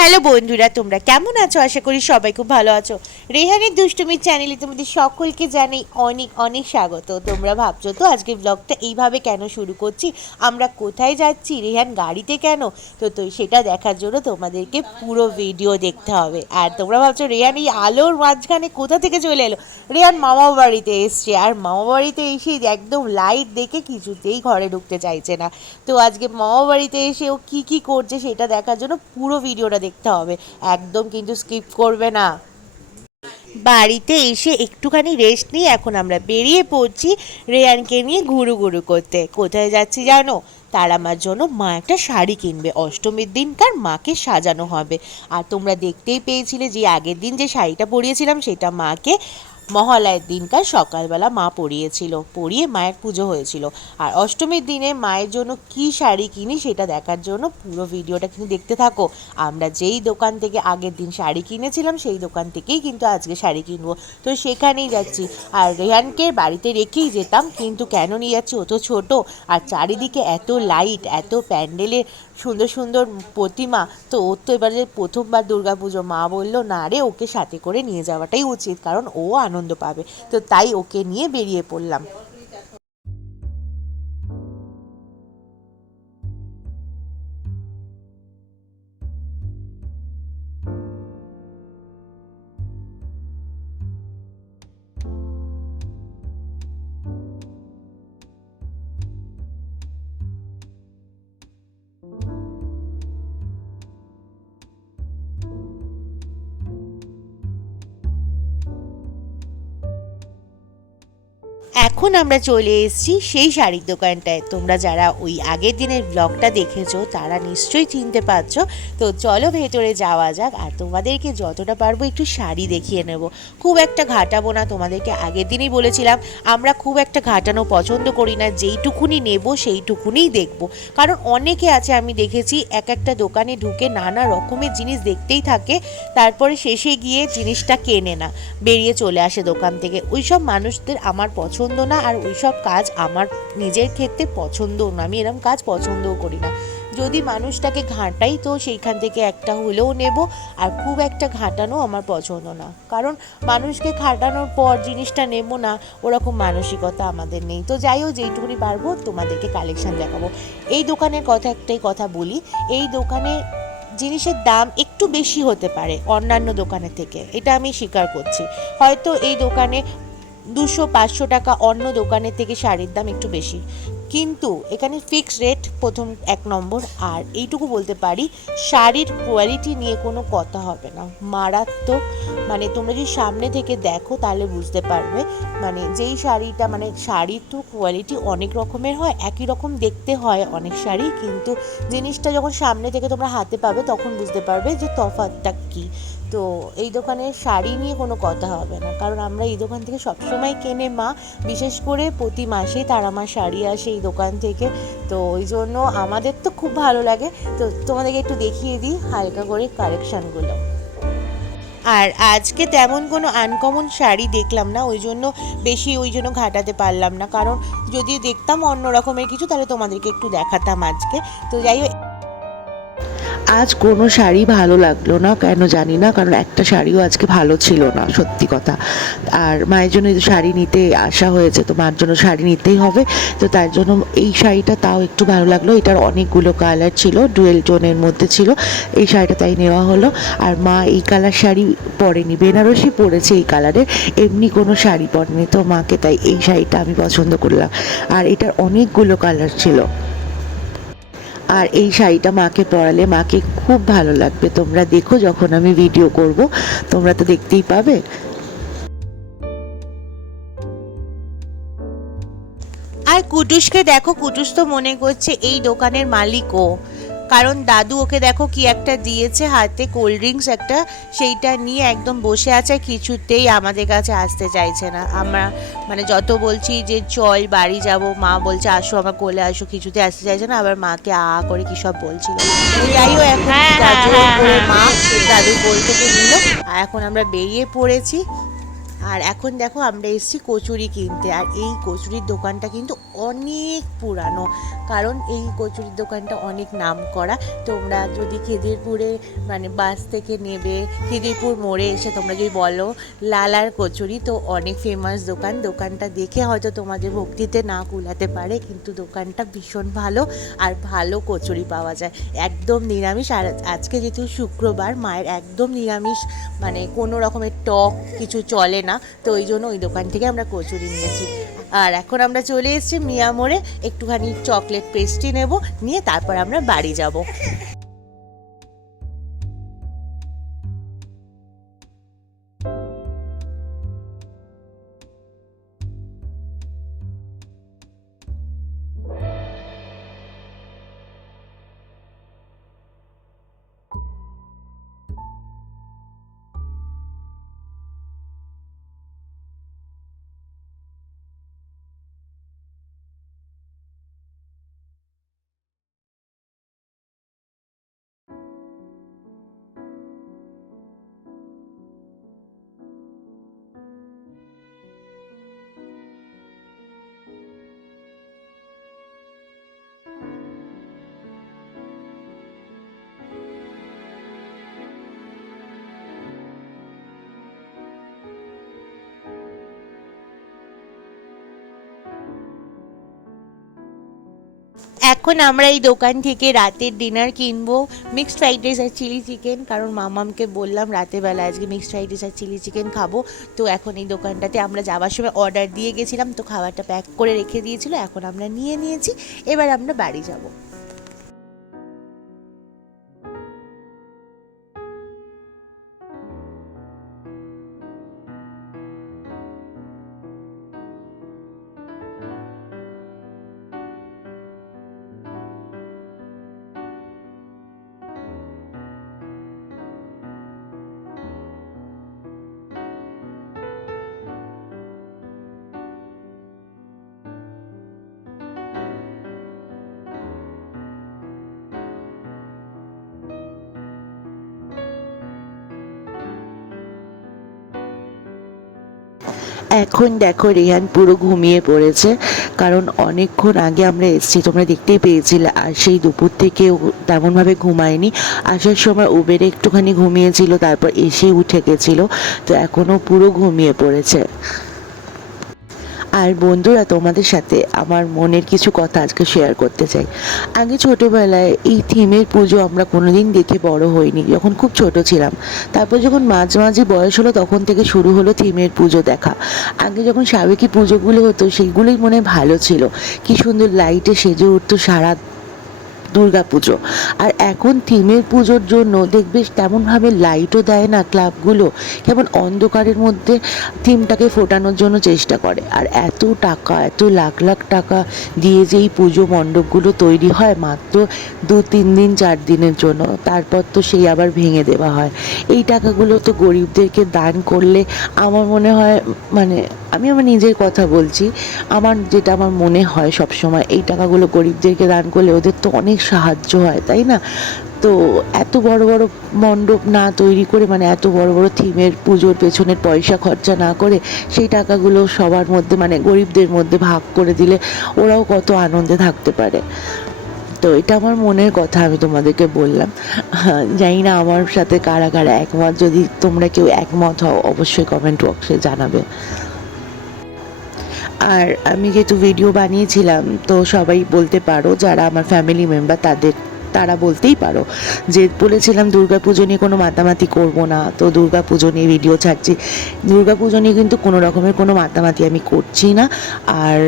Hello বন্ধুরা, তোমরা কেমন আছো? আশা করি সবাই খুব ভালো আছো। রেহানের দুষ্টুমির চ্যানেলে তোমাদের সকলকে জানাই অনেক অনেক স্বাগত। তোমরা ভাবছো তো আজকে ব্লগটা এইভাবে কেন শুরু করছি, আমরা কোথায় যাচ্ছি, রেহান গাড়িতে কেন? তো সেটা দেখার জন্য তোমাদেরকে পুরো ভিডিও দেখতে হবে। আর তোমরা ভাবছো রেহান এই আলোর মাঝখানে কোথা থেকে চলে এলো। রেহান মামা বাড়িতে এসছে, আর মামা বাড়িতে এসে একদম লাইট দেখে কিছুতেই ঘরে ঢুকতে চাইছে না। তো আজকে মামা বাড়িতে এসে ও কী করছে সেটা দেখার জন্য পুরো ভিডিওটা দেখতে হবে, একদম কিন্তু স্কিপ করবে না। বাড়িতে এসে একটুখানি রেস্ট নিয়ে এখন আমরা বেরিয়ে পড়ছি রেয়ানকে নিয়ে ঘুরু ঘুরু করতে। কোথায় যাচ্ছি জানো? তার আমার জন্য মা একটা শাড়ি কিনবে, অষ্টমীর দিনকার মাকে সাজানো হবে। আর তোমরা দেখতেই পেয়েছিলে যে আগের দিন যে শাড়িটা পরিয়েছিলাম সেটা মাকে মহালয়ের দিনকার সকালবেলা মা পরিয়ে মায়ের পুজো হয়েছিল। আর অষ্টমীর দিনে মায়ের জন্য কি শাড়ি কিনি সেটা দেখার জন্য পুরো ভিডিওটা কিন্তু দেখতে থাকো। আমরা যেই দোকান থেকে আগের দিন শাড়ি কিনেছিলাম সেই দোকান থেকেই কিন্তু আজকে শাড়ি কিনবো, তো সেখানেই যাচ্ছি। আর রেহানকে বাড়িতে রেখেই যেতাম, কিন্তু কেন নিয়ে যাচ্ছি, ও তো ছোটো, আর চারিদিকে এত লাইট, এত প্যান্ডেলে সুন্দর সুন্দর প্রতিমা, তো ওর তো এবারে প্রথমবার দুর্গাপুজো, মা বললো না রে, ওকে সাথে করে নিয়ে যাওয়াটাই উচিত, কারণ ও আনন্দ পাবে। তো তাই ওকে নিয়ে বেরিয়ে পড়লাম। এখন আমরা চলে এসেছি সেই শাড়ির দোকানটায়। তোমরা যারা ওই আগের দিনের ব্লগটা দেখেছো তারা নিশ্চয়ই চিনতে পারছো। তো চলো ভেতরে যাওয়া যাক, আর তোমাদেরকে যতটা পারবো একটু শাড়ি দেখিয়ে নেব। খুব একটা ঘাটাবো না, তোমাদেরকে আগের দিনই বলেছিলাম আমরা খুব একটা ঘাটানো পছন্দ করি না, যেইটুকুনি নেব সেইটুকুনিই দেখব। কারণ অনেকে আছে, আমি দেখেছি এক একটা দোকানে ঢুকে নানা রকমের জিনিস দেখতেই থাকে, তারপরে শেষে গিয়ে জিনিসটা কেনে না, বেরিয়ে চলে আসে দোকান থেকে। ওইসব মানুষদের আমার পছন্দ না, আর ওইসব কাজ আমার নিজের ক্ষেত্রে পছন্দও না, আমি এরকম কাজ পছন্দও করি না। যদি মানুষটাকে ঘাঁটাই তো সেইখান থেকে একটা হলেও নেব, আর খুব একটা ঘাঁটানো আমার পছন্দ না, কারণ মানুষকে খাটানোর পর জিনিসটা নেব না, ওরকম মানসিকতা আমাদের নেই। তো যাই হোক, যেইটুকুনি পারবো তোমাদেরকে কালেকশন দেখাবো। এই দোকানের একটাই কথা বলি, এই দোকানে জিনিসের দাম একটু বেশি হতে পারে অন্যান্য দোকানের থেকে, এটা আমি স্বীকার করছি। হয়তো এই দোকানে 200-500 টাকা অন্য দোকানের থেকে শাড়ির দাম একটু বেশি, কিন্তু এখানে ফিক্স রেট প্রথম 1 নম্বর। আর এইটুকু বলতে পারি, শাড়ির কোয়ালিটি নিয়ে কোনো কথা হবে না, মারাত্মক। মানে তোমরা যদি সামনে থেকে দেখো তাহলে বুঝতে পারবে, মানে যেই শাড়িটা, মানে শাড়ির তো কোয়ালিটি অনেক রকমের হয়, একই রকম দেখতে হয় অনেক শাড়ি, কিন্তু জিনিসটা যখন সামনে থেকে তোমরা হাতে পাবে তখন বুঝতে পারবে যে তফাৎটা কী। তো এই দোকানের শাড়ি নিয়ে কোনো কথা হবে না, কারণ আমরা এই দোকান থেকে সবসময় কেনে মা, বিশেষ করে প্রতি মাসেই তার আমার শাড়ি আসে এই দোকান থেকে। তো ওই জন্য আমাদের তো খুব ভালো লাগে। তো তোমাদেরকে একটু দেখিয়ে দিই হালকা করে কালেকশানগুলো। আর আজকে তেমন কোনো আনকমন শাড়ি দেখলাম না, ওই জন্য ঘাটাতে পারলাম না, কারণ যদি দেখতাম অন্য রকমের কিছু তাহলে তোমাদেরকে একটু দেখাতাম আজকে। তো যাই হোক, আজ কোনো শাড়ি ভালো লাগলো না, কেন জানি না, কারণ একটা শাড়িও আজকে ভালো ছিল না, সত্যি কথা। আর মায়ের জন্য শাড়ি নিতে আসা হয়েছে, তো মার জন্য শাড়ি নিতেই হবে, তো তার জন্য এই শাড়িটা তাও একটু ভালো লাগলো। এটার অনেকগুলো কালার ছিল, ডুয়েল টোনের মধ্যে ছিল এই শাড়িটা, তাই নেওয়া হলো। আর মা এই কালার শাড়ি পরেনি, বেনারসি পরেছে এই কালারের, এমনি কোনো শাড়ি পরেনি, তো মাকে তাই এই শাড়িটা আমি পছন্দ করলাম। আর এটার অনেকগুলো কালার ছিল, আর এই শাড়িটা মাকে পরালে মাকে খুব ভালো লাগবে। তোমরা দেখো, যখন আমি ভিডিও করব তোমরা তো দেখতেই পাবে। আর কুটুসকে দেখো, কুটুস তো মনে করছে এই দোকানের মালিকও, কারণ দাদু ওকে দেখো কি একটা দিয়েছে হাতে, কোল্ড ড্রিঙ্কস একটা, সেইটা নিয়ে একদম বসে আছে, কিছুতেই আমাদের কাছে আসতে চাইছে না। আমরা মানে যত বলছি যে চল বাড়ি যাব, মা বলছে আসো আমার কোলে আসো, কিছুতে আসতে চাইছে না, আবার মাকে করে কী সব বলছিল। তো যাই হোক, এখন জোর করে মা দাদু কোল থেকে নিল, আর এখন আমরা বেরিয়ে পড়েছি। আর এখন দেখো আমরা এসেছি কচুরি কিনতে। আর এই কচুরির দোকানটা কিন্তু অনেক পুরানো, কারণ এই কচুরির দোকানটা অনেক নাম করা। তোমরা যদি খিদিরপুরে মানে বাস থেকে নেবে, খিদিরপুর মোড়ে এসে তোমরা যদি বলো লালার কচুরি, তো অনেক ফেমাস দোকান। দোকানটা দেখে হয়তো তোমাদের ভক্তিতে না কুলাতে পারে, কিন্তু দোকানটা ভীষণ ভালো আর ভালো কচুরি পাওয়া যায়, একদম নিরামিষ। আর আজকে যেহেতু শুক্রবার, মায়ের একদম নিরামিষ, মানে কোনো রকমের টক কিছু চলে না, তো ওই জন্য ওই দোকান থেকে আমরা কচুরি নিয়েছি। আর এখন আমরা চলে এসেছি মিয়া মোড়ে, একটুখানি চকলেট পেস্ট্রি নেব, নিয়ে তারপর আমরা বাড়ি যাব। এখন আমরা এই দোকান থেকে রাতের ডিনার কিনবো, মিক্সড ফ্রাইড রাইস আর চিলি চিকেন, কারণ মামামকে বললাম রাতের বেলা আজকে মিক্সড ফ্রাইড রাইস আর চিলি চিকেন খাবো। তো এখন এই দোকানটাতে আমরা যাওয়ার সময় অর্ডার দিয়ে গেছিলাম, তো খাবারটা প্যাক করে রেখে দিয়েছিল, এখন আমরা নিয়ে নিয়েছি, এবার আমরা বাড়ি যাবো। এখন দেখো রেহান পুরো ঘুমিয়ে পড়েছে, কারণ অনেকক্ষণ আগে আমরা এসেছি, তোমরা দেখতেই পেয়েছিলে। আর সেই দুপুর থেকে ও তেমনভাবে ঘুমায়নি, আসার সময় উবেরে একটুখানি ঘুমিয়েছিল, তারপর এসেই উঠে গেছিলো, তো এখনও পুরো ঘুমিয়ে পড়েছে। আর বন্ধুরা, তোমাদের সাথে আমার মনের কিছু কথা আজকে শেয়ার করতে চাই। আগে ছোটোবেলায় এই থিমের পুজো আমরা কোনোদিন দেখে বড় হইনি, যখন খুব ছোট ছিলাম। তারপর যখন মাঝামাঝি বয়স হলো, তখন থেকে শুরু হলো থিমের পুজো দেখা। আগে যখন সাবেকি পুজোগুলো হতো, সেইগুলোই মনে হয় ভালো ছিল, কি সুন্দর লাইটে সেজে উঠতো সারা দুর্গা পুজো। আর এখন থিমের পুজোর জন্য দেখবে তেমনভাবে লাইটও দেয় না ক্লাবগুলো, কেমন অন্ধকারের মধ্যে থিমটাকে ফোটানোর জন্য চেষ্টা করে। আর এত টাকা, এত লাখ লাখ টাকা দিয়ে যে এই পুজো মণ্ডপগুলো তৈরি হয় মাত্র 2-3 দিন 4 দিনের জন্য, তারপর তো সেই আবার ভেঙে দেওয়া হয়। এই টাকাগুলো তো গরিবদেরকে দান করলে আমার মনে হয়, মানে আমি আমার নিজের কথা বলছি, আমার মনে হয় সবসময় এই টাকাগুলো গরিবদেরকে দান করলে ওদের তো অনেক সাহায্য হয়, তাই না? তো এত বড় বড় মণ্ডপ না তৈরি করে, মানে এত বড় বড় থিমের পুজোর পেছনের পয়সা খরচা না করে, সেই টাকাগুলো সবার মধ্যে, মানে গরিবদের মধ্যে ভাগ করে দিলে ওরাও কত আনন্দে থাকতে পারে। তো এটা আমার মনের কথা, আমি তোমাদেরকে বললাম। জানি না আমার সাথে কারা কারা একমত, যদি তোমরা কেউ একমত হও অবশ্যই কমেন্ট বক্সে জানাবে। আর আমি যেহেতু ভিডিও বানিয়েছিলাম, তো সবাই বলতে পারো যারা আমার ফ্যামিলি মেম্বার, তারা বলতেই পারো যে বলেছিলাম দুর্গা পুজো নিয়ে কোনো মাতামাতি করবো না, তো দুর্গা পুজো নিয়ে ভিডিও ছাড়ছি। দুর্গা পুজো নিয়ে কিন্তু কোনো রকমের কোনো মাতামাতি আমি করছি না। আর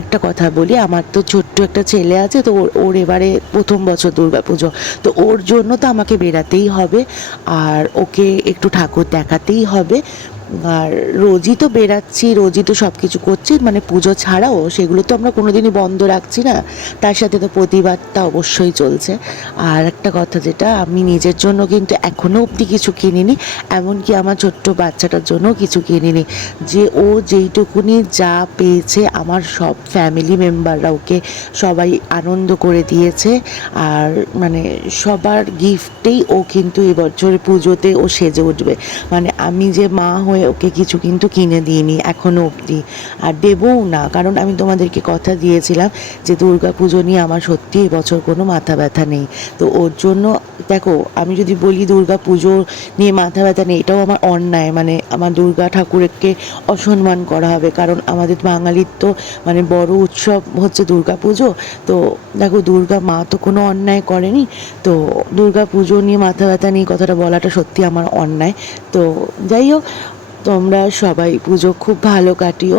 একটা কথা বলি, আমার তো ছোট্ট একটা ছেলে আছে, তো ওর এবারে প্রথম বছর দুর্গা পুজো, তো ওর জন্য তো আমাকে বেরাতেই হবে, আর ওকে একটু ঠাকুর দেখাতেই হবে। আর রোজই তো বেরাচ্ছি, রোজই তো সব কিছু করছি, মানে পুজো ছাড়াও সেগুলো তো আমরা কোনোদিনই বন্ধ রাখছি না, তার সাথে তো প্রতিবাদটা অবশ্যই চলছে। আর একটা কথা, যেটা আমি নিজের জন্য কিন্তু এখনও অবধি কিছু কিনিনি, এমনকি আমার ছোট্ট বাচ্চাটার জন্যও কিছু কিনিনি। যে ও যেইটুকুনি যা পেয়েছে, আমার সব ফ্যামিলি মেম্বাররা ওকে সবাই আনন্দ করে দিয়েছে। আর মানে সবার গিফটেই ও কিন্তু এবছর পুজোতে ও সেজে উঠবে, মানে আমি যে মা হয়ে হয়ে ওকে কিছু কিন্তু কিনে দিইনি এখনও অবধি, আর দেবও না, কারণ আমি তোমাদেরকে কথা দিয়েছিলাম যে দুর্গা পুজো নিয়ে আমার সত্যি এবছর কোনো মাথা ব্যথা নেই। তো ওর জন্য দেখো, আমি যদি বলি দুর্গা পুজো নিয়ে মাথা ব্যথা নেই, এটাও আমার অন্যায়, মানে আমার দুর্গা ঠাকুরকে অসম্মান করা হবে, কারণ আমাদের বাঙালির তো মানে বড় উৎসব হচ্ছে দুর্গা পুজো। তো দেখো, দুর্গা মা তো কোনো অন্যায় করেনি, তো দুর্গা পুজো নিয়ে মাথা ব্যথা নিয়ে কথাটা বলাটা সত্যি আমার অন্যায়। তো যাই হোক, তোমরা সবাই পুজো খুব ভালো কাটিও,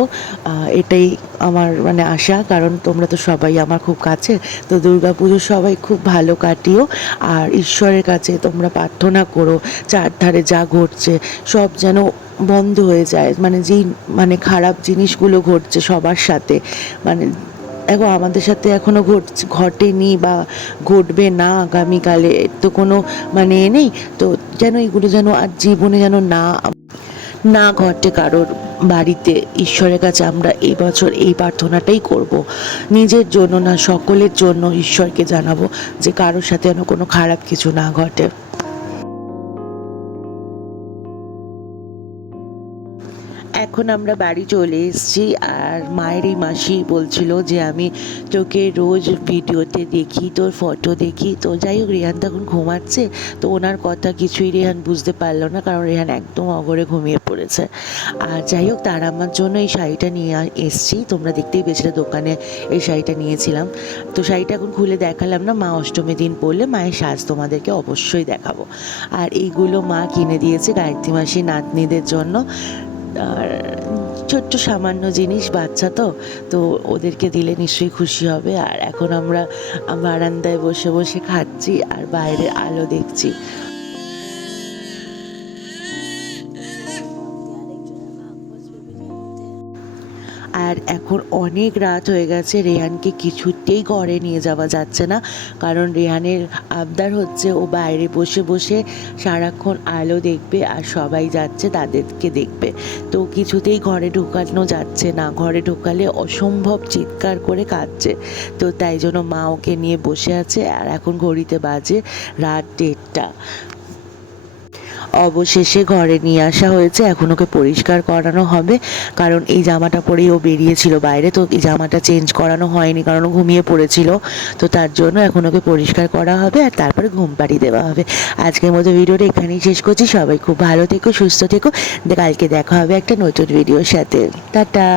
এটাই আমার মানে আশা, কারণ তোমরা তো সবাই আমার খুব কাছে। তো দুর্গা পুজো সবাই খুব ভালো কাটিও, আর ঈশ্বরের কাছে তোমরা প্রার্থনা করো চারধারে যা ঘটছে সব যেন বন্ধ হয়ে যায়, মানে যেই মানে খারাপ জিনিসগুলো ঘটছে সবার সাথে, মানে দেখো আমাদের সাথে এখনো ঘটেনি বা ঘটবে না আগামীকালে, তো কোনো মানে নেই, তো যেন এগুলো যেন আর জীবনে যেন না ঘটে কারোর বাড়িতে। ঈশ্বরের কাছে আমরা এই বছর এই প্রার্থনাটাই করব, নিজের জন্য না সকলের জন্য ঈশ্বরকে জানাবো যে কারোর সাথে যেন কোনো খারাপ কিছু না ঘটে। এখন আমরা বাড়ি চলে এসেছি, আর মায়ের এই মাসি বলছিল যে আমি তোকে রোজ ভিডিওতে দেখি, তোর ফটো দেখি। তো যাই হোক, রেহান তখন ঘুমাচ্ছে, তো ওনার কথা কিছুই রেহান বুঝতে পারলো না, কারণ রেহান একদম অগরে ঘুমিয়ে পড়েছে। আর যাই হোক, তার আমার জন্য এই শাড়িটা নিয়ে এসেছি, তোমরা দেখতেই পেয়েছিলে দোকানে এই শাড়িটা নিয়েছিলাম। তো শাড়িটা এখন খুলে দেখালাম না, মা অষ্টমী দিন পরলে মায়ের সাজ তোমাদেরকে অবশ্যই দেখাবো। আর এইগুলো মা কিনে দিয়েছে গায়ত্রী মাসি নাতনিদের জন্য, আর ছোট্ট সামান্য জিনিস, বাচ্চা তো তো ওদেরকে দিলে নিশ্চয়ই খুশি হবে। আর এখন আমরা বারান্দায় বসে বসে খাচ্ছি আর বাইরে আলো দেখছি। আর এখন অনেক রাত হয়ে গেছে, রেহানকে কিছুতেই ঘরে নিয়ে যাওয়া যাচ্ছে না, কারণ রেহানের আবদার হচ্ছে ও বাইরে বসে বসে সারাক্ষণ আলো দেখবে আর সবাই যাচ্ছে তাদেরকে দেখবে। তো কিছুতেই ঘরে ঢোকানো যাচ্ছে না, ঘরে ঢোকালে অসম্ভব চিৎকার করে কাঁদছে। তো তাই জন্য মা ওকে নিয়ে বসে আছে, আর এখন ঘড়িতে বাজে রাত 1:30। অবশেষে ঘরে নিয়ে আসা হয়েছে, এখন ওকে পরিষ্কার করানো হবে, কারণ এই জামাটা পরেই ও বেরিয়েছিল বাইরে, তো এই জামাটা চেঞ্জ করানো হয়নি কারণ ও ঘুমিয়ে পড়েছিল। তো তার জন্য এখন ওকে পরিষ্কার করা হবে, আর তারপরে ঘুম পাড়িয়ে দেওয়া হবে। আজকের মতো ভিডিওটা এখানেই শেষ করছি, সবাই খুব ভালো থেকো, সুস্থ থেকো, কালকে দেখা হবে একটা নতুন ভিডিওর সাথে। টাটা।